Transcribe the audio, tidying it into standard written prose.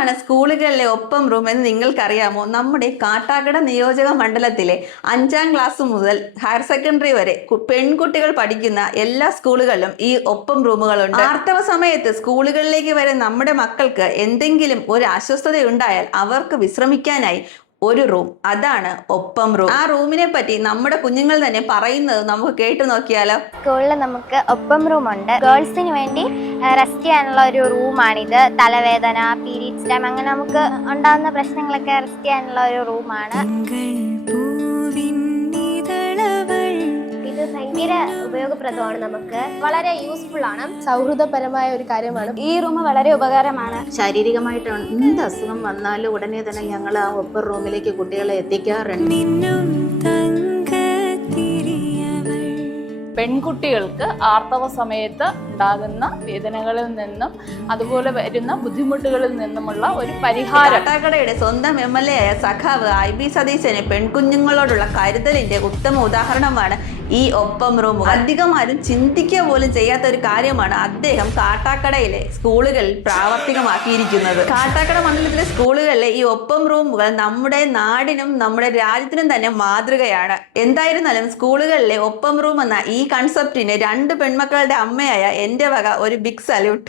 എന്താണ് സ്കൂളുകളിലെ ഒപ്പം റൂം എന്ന് നിങ്ങൾക്കറിയാമോ? നമ്മുടെ കാട്ടാക്കട നിയോജക മണ്ഡലത്തിലെ 5ാം ക്ലാസ് മുതൽ ഹയർ സെക്കൻഡറി വരെ പെൺകുട്ടികൾ പഠിക്കുന്ന എല്ലാ സ്കൂളുകളിലും ഈ ഒപ്പം റൂമുകളുണ്ട്. ആർത്തവ സമയത്ത് സ്കൂളുകളിലേക്ക് വരെ നമ്മുടെ മക്കൾക്ക് എന്തെങ്കിലും ഒരു അസ്വസ്ഥതയുണ്ടായാൽ അവർക്ക് വിശ്രമിക്കാനായി ഒരു റൂം, അതാണ് ഒപ്പം റൂം. ആ റൂമിനെ പറ്റി നമ്മുടെ കുഞ്ഞുങ്ങൾ തന്നെ പറയുന്നത് നമുക്ക് കേട്ടു നോക്കിയാലോ. സ്കൂളിൽ നമുക്ക് ഒപ്പം റൂം ഉണ്ട്. ഗേൾസിന് വേണ്ടി റെസ്റ്റ് ചെയ്യാനുള്ള ഒരു റൂമാണിത്. തലവേദന, പീരീഡ്സ് ടൈം, അങ്ങനെ നമുക്ക് ഉണ്ടാകുന്ന പ്രശ്നങ്ങളൊക്കെ റെസ്റ്റ് ചെയ്യാനുള്ള ഒരു റൂമാണ്. ഇത് ഭയങ്കര ഉപയോഗപ്രദമാണ്, നമുക്ക് വളരെ യൂസ്ഫുൾ ആണ്, സൗഹൃദപരമായ ഒരു കാര്യമാണ്. ഈ റൂം വളരെ ഉപകാരമാണ്. ശാരീരികമായിട്ട് എന്ത് അസുഖം വന്നാലും ഉടനെ തന്നെ ഞങ്ങൾ ആ ഒപ്പം റൂമിലേക്ക് കുട്ടികളെ എത്തിക്കാറുണ്ട്. പെൺകുട്ടികൾക്ക് ആർത്തവ സമയത്ത് ഉണ്ടാകുന്ന വേദനകളിൽ നിന്നും അതുപോലെ വരുന്ന ബുദ്ധിമുട്ടുകളിൽ നിന്നുമുള്ള ഒരു പരിഹാരം. കാട്ടാക്കടയുടെ സ്വന്തം MLA ആയ സഖാവ് IB സതീശന് പെൺകുഞ്ഞുങ്ങളോടുള്ള കരുതലിന്റെ ഉത്തമ ഉദാഹരണമാണ് ഈ ഒപ്പം റൂം. അധികം ആരും ചിന്തിക്കുക പോലും ചെയ്യാത്ത ഒരു കാര്യമാണ് അദ്ദേഹം കാട്ടാക്കടയിലെ സ്കൂളുകളിൽ പ്രാവർത്തികമാക്കിയിരിക്കുന്നത്. കാട്ടാക്കട മണ്ഡലത്തിലെ സ്കൂളുകളിലെ ഈ ഒപ്പം റൂമുകൾ നമ്മുടെ നാടിനും നമ്മുടെ രാജ്യത്തിനും തന്നെ മാതൃകയാണ്. എന്തായിരുന്നാലും സ്കൂളുകളിലെ ഒപ്പം റൂം എന്ന ഈ കൺസെപ്റ്റിന് 2 പെൺമക്കളുടെ അമ്മയായ എൻ്റെ വക ഒരു ബിഗ് സല്യൂട്ട്.